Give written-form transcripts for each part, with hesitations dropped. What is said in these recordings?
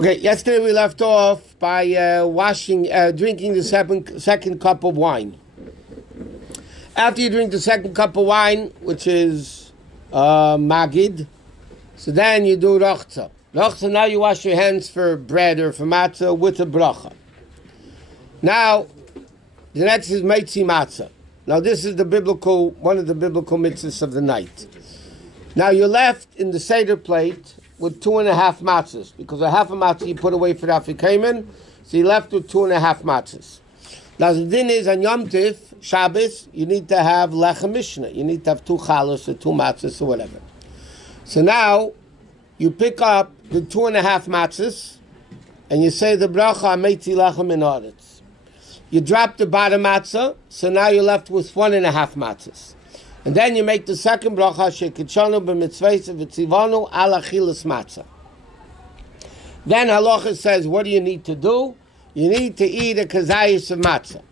Okay, yesterday we left off by drinking the second cup of wine. After you drink the second cup of wine, which is magid, so then you do rochza. Rochza, now you wash your hands for bread or for matzah with a bracha. Now, the next is meitzi matzah. Now this is one of the biblical mitzvahs of the night. Now you're left in the Seder plate with 2.5 matzahs, because a half a matzah you put away for the afikamen, so you're left with 2.5 matzahs. Now the din is on Yom Tif, Shabbos, you need to have lechem mishnah. You need to have 2 chalos or 2 matzahs or whatever. So now you pick up the 2.5 matzahs and you say the bracha ameitzi lechem in aretz. You drop the bottom matzah, so now you're left with 1.5 matzahs. And then you make the second bracha, shekitshanu b'mitzvayse v'tzivanu al achilas matzah. Then Halachos says, what do you need to do? You need to eat a kazayis of matzah.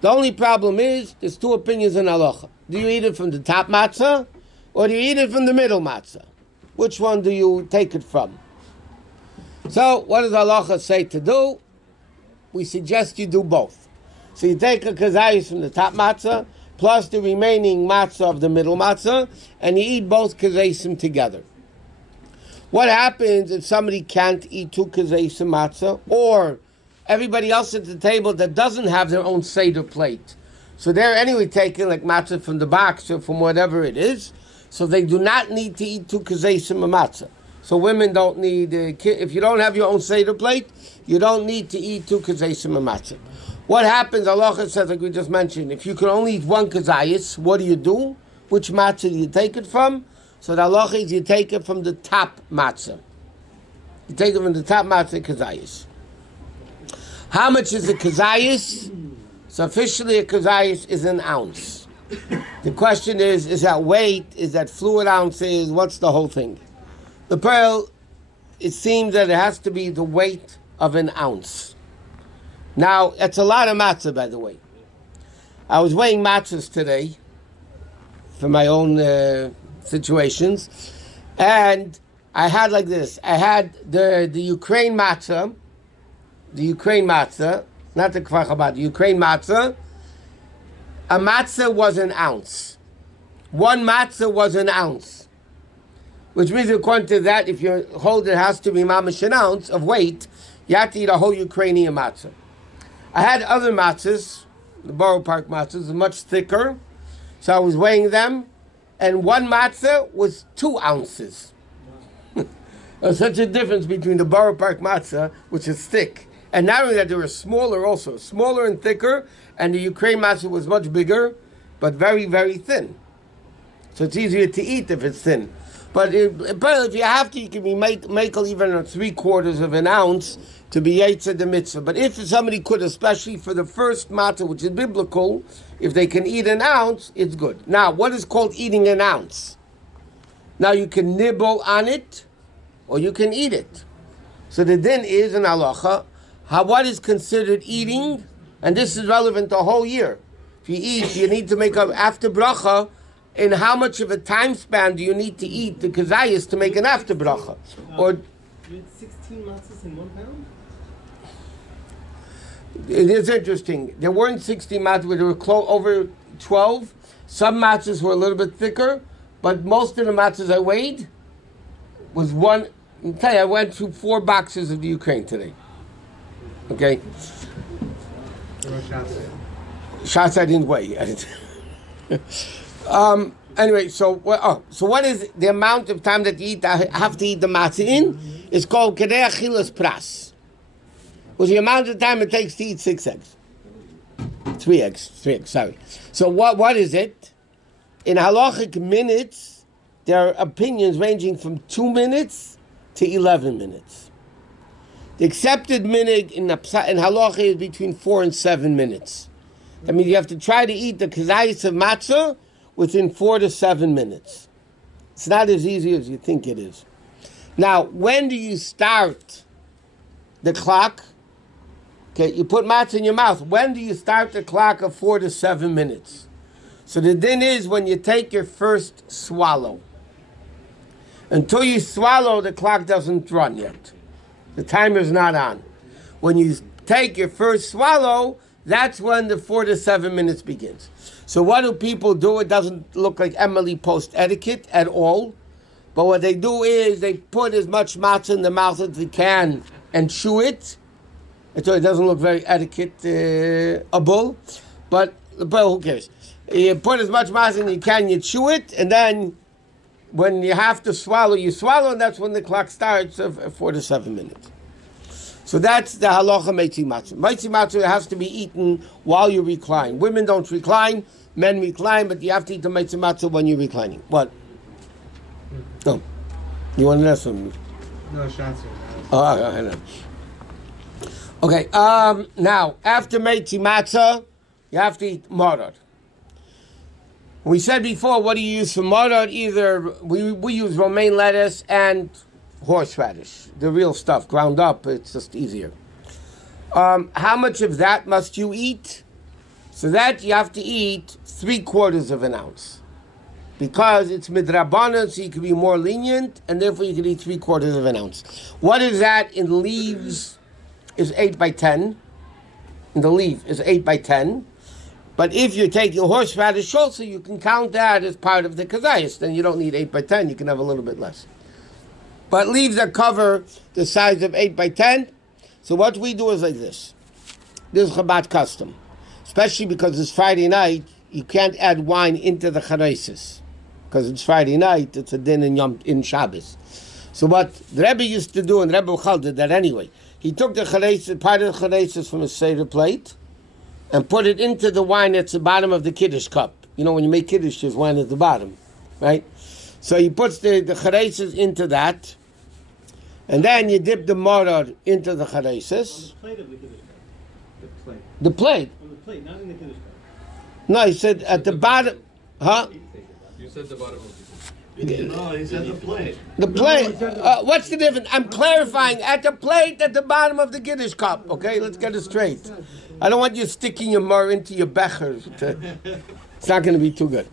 The only problem is, there's 2 opinions in halacha. Do you eat it from the top matzah, or do you eat it from the middle matzah? Which one do you take it from? So, what does halacha say to do? We suggest you do both. So you take a kazayis from the top matzah, plus the remaining matzah of the middle matzah, and you eat both kazayisim together. What happens if somebody can't eat 2 kazayisim matzah, or everybody else at the table that doesn't have their own Seder plate? So they're anyway taking like matzah from the box or from whatever it is, so they do not need to eat 2 kazayisim of matzah. So women don't need, if you don't have your own Seder plate, you don't need to eat 2 kazayisim of matzah. What happens, Allah says, like we just mentioned, if you can only eat 1 kazayis, what do? Which matzah do you take it from? So the Allah is you take it from the top matzah. You take it from the top matzah kazayis. How much is a kazayis? So officially a kazayis is an ounce. The question is that weight? Is that fluid ounces? What's the whole thing? The pearl, it seems that it has to be the weight of an ounce. Now, it's a lot of matzah, by the way. I was weighing matzahs today for my own situations, and I had like this. I had the Ukraine matzah, not the Kfar Chabad, the Ukraine matzah. A matzah was an ounce. 1 matzah was an ounce. Which means, according to that, if you hold it has to be mamash an ounce of weight, you have to eat a whole Ukrainian matzah. I had other matzahs, the Borough Park matzahs, much thicker, so I was weighing them, and 1 matzah was 2 ounces. There's such a difference between the Borough Park matzah, which is thick, and not only that, they were smaller also, smaller and thicker, and the Ukraine matzah was much bigger, but very, very thin. So it's easier to eat if it's thin. But if you have to, you can make even 3/4 of an ounce to be Yetzer the mitzvah. But if somebody could, especially for the first matzah, which is biblical, if they can eat an ounce, it's good. Now, what is called eating an ounce? Now, you can nibble on it, or you can eat it. So the din is in halacha, what is considered eating, and this is relevant the whole year. If you eat, you need to make up after bracha. In how much of a time span do you need to eat the kazayis to make an after bracha? Or you had 16 matzahs in 1 pound? It is interesting. There weren't 16 matzahs, but there were over 12. Some matzahs were a little bit thicker, but most of the matzahs I weighed was 1. I'll tell you, I went through 4 boxes of the Ukraine today. Okay? Shots I didn't weigh. Anyway, so what is the amount of time that you have to eat the matzah in? It's called kedei achilas pras, which is the amount of time it takes to eat 6 eggs. 3 eggs, sorry. So what is it? In halachic minutes, there are opinions ranging from 2 minutes to 11 minutes. The accepted minute in halacha is between 4 and 7 minutes. That means you have to try to eat the kazayis of matzah within 4 to 7 minutes. It's not as easy as you think it is. Now, when do you start the clock? Okay, you put matzah in your mouth. When do you start the clock of 4 to 7 minutes? So the din is when you take your first swallow. Until you swallow, the clock doesn't run yet. The timer's not on. When you take your first swallow, that's when the 4 to 7 minutes begins. So what do people do? It doesn't look like Emily Post etiquette at all. But what they do is they put as much matzah in the mouth as they can and chew it. So it doesn't look very etiquette-able. But who cares? You put as much matzah as you can, you chew it, and then when you have to swallow, you swallow, and that's when the clock starts of 4 to 7 minutes. So that's the halacha meitzi matzah. Meitzi matzah has to be eaten while you recline. Women don't recline, men recline, but you have to eat the meitzi matzah when you're reclining. What? No. You want to ask something? No, shots. Oh, I know. Okay, now, after meitzi matzah, you have to eat maror. We said before, what do you use for maror? Either we use romaine lettuce and horseradish, the real stuff, ground up. It's just easier. How much of that must you eat? So that you have to eat 3/4 of an ounce, because it's midrabanan, so you can be more lenient, and therefore you can eat 3/4 of an ounce. What is that in leaves? Is 8 by 10. And the leaf is 8 by 10. But if you're taking horseradish also, you can count that as part of the kazayas. Then you don't need 8 by 10. You can have a little bit less. But leaves that cover the size of 8 by 10. So what we do is like this. This is Chabad custom. Especially because it's Friday night, you can't add wine into the charesis. Because it's Friday night, it's a din in Shabbos. So what the Rabbi used to do, and Rabbi Uchal did that anyway, he took the charesis, part of the charesis from a Seder plate, and put it into the wine that's the bottom of the Kiddush cup. You know, when you make Kiddush, there's wine at the bottom, right? So he puts the charesis into that, and then you dip the maror into the charesis. On the plate of the Kiddush cup. The plate. The plate? On the plate, not in the Kiddush cup. No, he said at the bottom. Huh? You said the bottom of the No, he said the plate. The plate. What's the difference? I'm clarifying. At the plate, at the bottom of the Kiddush cup. Okay, let's get it straight. I don't want you sticking your mar into your becher. It's not going to be too good.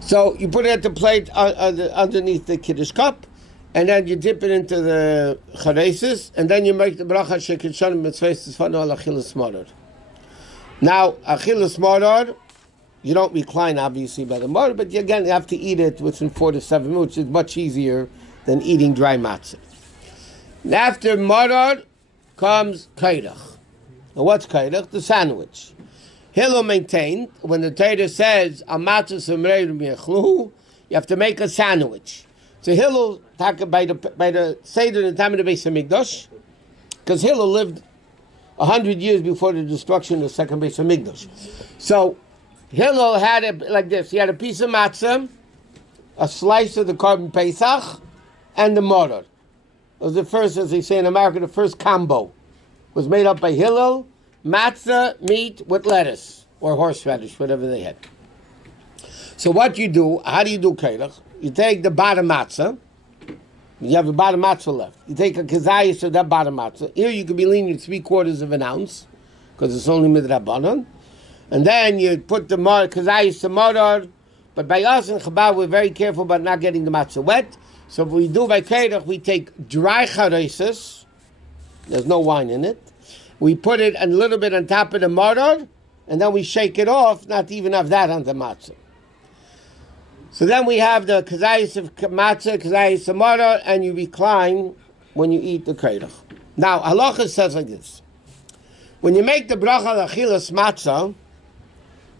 So you put it at the plate underneath the Kiddush cup, and then you dip it into the charesis, and then you make the bracha shekitshan mitzvahs fanu al achilas maror. Now, achilas maror, you don't recline, obviously, by the maror, but you have to eat it within 4 to 7 minutes, which is much easier than eating dry matzah. And after maror comes kairach. Now, what's kairach? The sandwich. Hillel maintained, when the Torah says, you have to make a sandwich. So Hillel, by the Seder in the time of the Beis HaMikdash, because Hillel lived 100 years before the destruction of the second Beis HaMikdash. So Hillel had it like this. He had a piece of matzah, a slice of the carbon Pesach, and the maror. It was the first, as they say in America, the first combo. Was made up by Hillel, matzah, meat with lettuce, or horseradish, whatever they had. So what you do, how do you do kairach? You take the bottom matzah, you have a bottom matzah left. You take a kazayas of that bottom matzah. Here you could be leaning 3/4 of an ounce, because it's only midrabanan. And then you put the kazayas to maror, but by us in Chabad, we're very careful about not getting the matzah wet. So if we do by kairach, we take dry charesis. There's no wine in it. We put it a little bit on top of the maror, and then we shake it off, not to even have that on the matzah. So then we have the kazayis of matzah, kazayis of maror, and you recline when you eat the kairach. Now, Halachos says like this. When you make the bracha l'achilas matzah,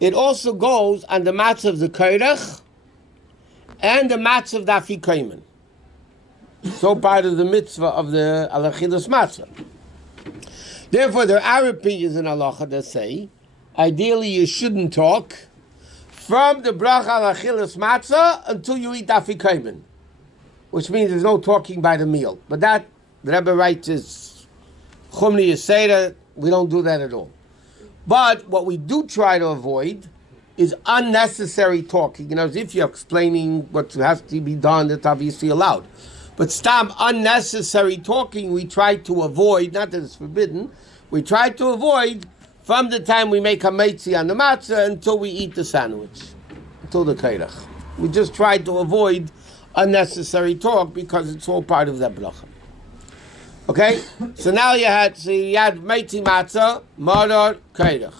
it also goes on the matzah of the kairach and the matzah of the afikomen. So part of the mitzvah of the alachilas matzah. Therefore, there are opinions in halacha that say, ideally you shouldn't talk from the bracha alachilas matzah until you eat afikomen, which means there's no talking by the meal. But that, the Rebbe writes, is chumni yisera. We don't do that at all. But what we do try to avoid is unnecessary talking. You know, as if you're explaining what has to be done, that's obviously allowed. But stop unnecessary talking, we try to avoid, not that it's forbidden, we try to avoid from the time we make a meitzi on the matzah until we eat the sandwich, until the kairach. We just try to avoid unnecessary talk because it's all part of that bracha. Okay? So now you had meiti matzah, maror, kairach.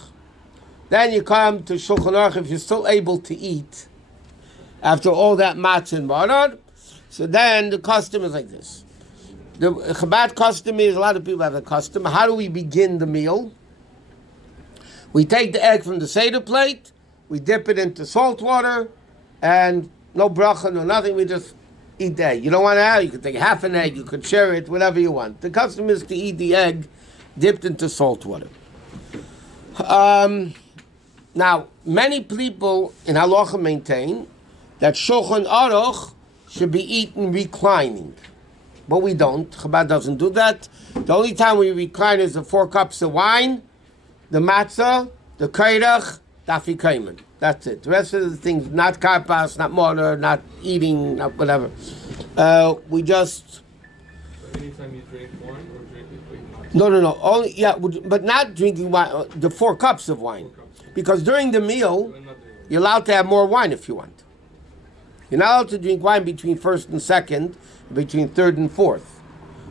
Then you come to Shulchan Aruch if you're still able to eat after all that matzah and maror. So then the custom is like this. The Chabad custom is, a lot of people have a custom. How do we begin the meal? We take the egg from the Seder plate, we dip it into salt water, and no bracha, no nothing, we just eat the egg. You don't want to have, you could take half an egg, you could share it, whatever you want. The custom is to eat the egg dipped into salt water. Now, many people in Halacha maintain that Shulchan Aruch should be eaten reclining. But we don't. Chabad doesn't do that. The only time we recline is the 4 cups of wine, the matzah, the kairach, dafi kaiman. That's it. The rest of the things, not karpas, not mortar, not eating, not whatever. We just... So anytime you drink wine or drink liquid No. Only, yeah, but not drinking wine, the 4 cups of wine. Because during the meal, you're allowed to have more wine if you want. You're not allowed to drink wine between first and second, between third and fourth.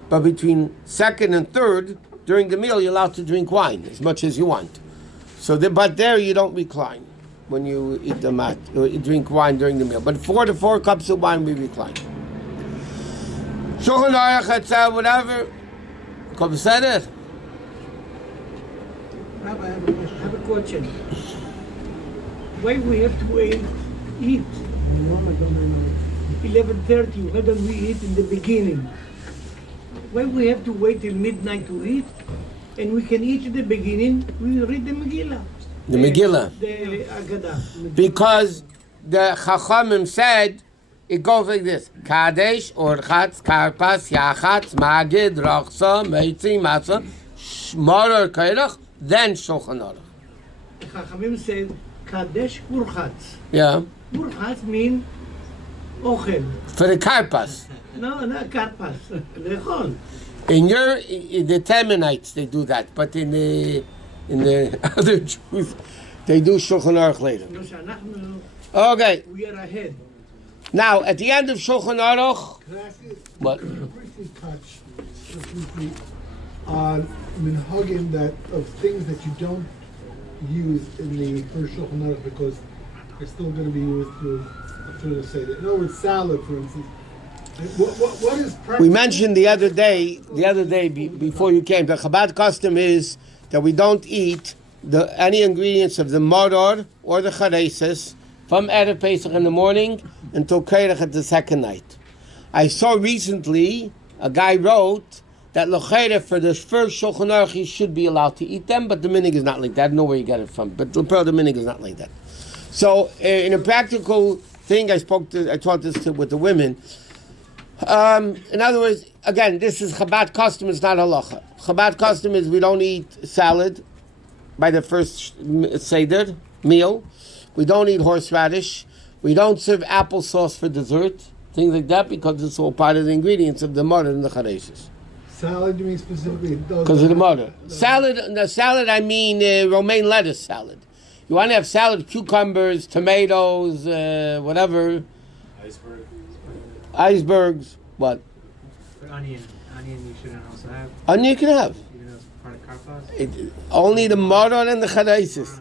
But between second and third, during the meal, you're allowed to drink wine as much as you want. So, but there you don't recline when you eat the mat, or you drink wine during the meal. But 4 to 4 cups of wine, we recline. Shulchan Aruch, whatever. Pesach Seder. Rabbi, I have a question. Why we have to eat 11:30? Why don't we eat in the beginning? Why we have to wait till midnight to eat? And we can eat at the beginning. We read the Megillah. The Megillah. The Agadah. Because the Chachamim said it goes like this: Kadesh, Orchatz, Karpas, Yachatz, Magid, Rachsa, Meitzi, Matzah, Shmaror, Kairach, then Shulchan Aruch. The Chachamim said Kadesh Urchatz. Yeah. Urchatz means ochel. For the Karpas. No, not karpas. Lechol. In the Temanites they do that, but in the other Jews they do Shulchan Aruch later. No, שאנחנו, Okay. we are ahead. Now at the end of Shulchan Aruch, what? Briefly touch just briefly on minhagim that of things that you don't use in the first Shulchan Aruch because they're still going to be used through the Seder. In other words, salad, for instance. What is We mentioned the other day before you came, the Chabad custom is that we don't eat any ingredients of the maror or the charesis from Erev Pesach in the morning until Kairach at the second night. I saw recently a guy wrote that l'chayre for the first Shulchan Aruch he should be allowed to eat them, but the minig is not like that. I don't know where you got it from, but the minig is not like that. So in a practical thing, I taught this with the women. In other words, again, this is Chabad custom, it's not halacha. Chabad custom is we don't eat salad by the first Seder meal. We don't eat horseradish. We don't serve applesauce for dessert, things like that, because it's all part of the ingredients of the mother and the charesis. salad? You mean specifically? Because of the mother. Salad, I mean romaine lettuce salad. You want to have salad, cucumbers, tomatoes, whatever. Icebergs, what? Onion you shouldn't also have. Onion you can have. Even though it's part of karpas. Only the maron and the charesis,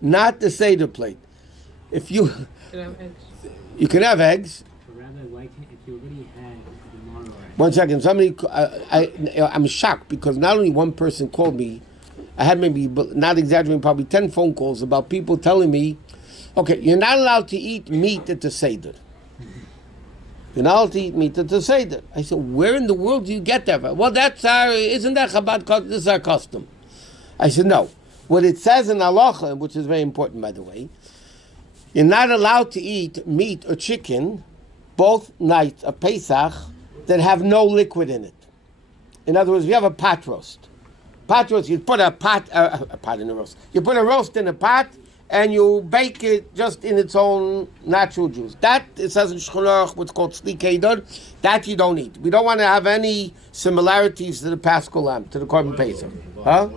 not the Seder plate. If you can have eggs. Rabbi, why can't, if you already had the mono? 1 second, somebody, I'm shocked because not only one person called me, I had maybe, not exaggerating, probably 10 phone calls about people telling me, okay, you're not allowed to eat meat at the Seder. You're not allowed to eat meat at the Seder. I said, where in the world do you get that from? Well, isn't that Chabad custom? This is our custom. I said, no. What it says in Halacha, which is very important, by the way, you're not allowed to eat meat or chicken both nights of Pesach that have no liquid in it. In other words, if you have a pot roast. Pot roast, you put a pot in a roast. You put a roast in a pot and you bake it just in its own natural juice. That, it says in Shulchan Aruch, what's called Slikei, that you don't eat. We don't want to have any similarities to the Paschal lamb, to the Korban Pesach. Huh?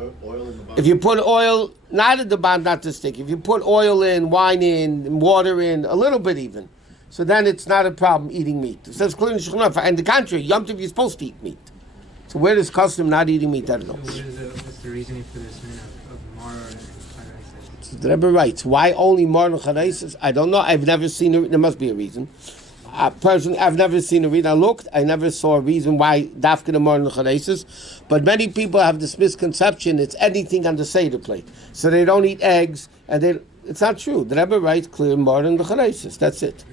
If you put oil, not at the bottom, not the stick. If you put oil in, wine in, water in, a little bit even, so then it's not a problem eating meat. It says clearly in Shulchan Aruch. And the contrary, Yom Tov you're supposed to eat meat. So where does custom not eating meat? I don't know. What's the reasoning for this min of Mara and Charaisa? So the Rebbe writes, why only Mara and Charaisa? I don't know. I've never seen it. There must be a reason. Personally, I've never seen a reason. I looked. I never saw a reason why Dafka the Mara and Charaisa. But many people have this misconception it's anything on the Seder plate. So they don't eat eggs, and it's not true. The Rebbe writes clear Mara and Charaisa. That's it.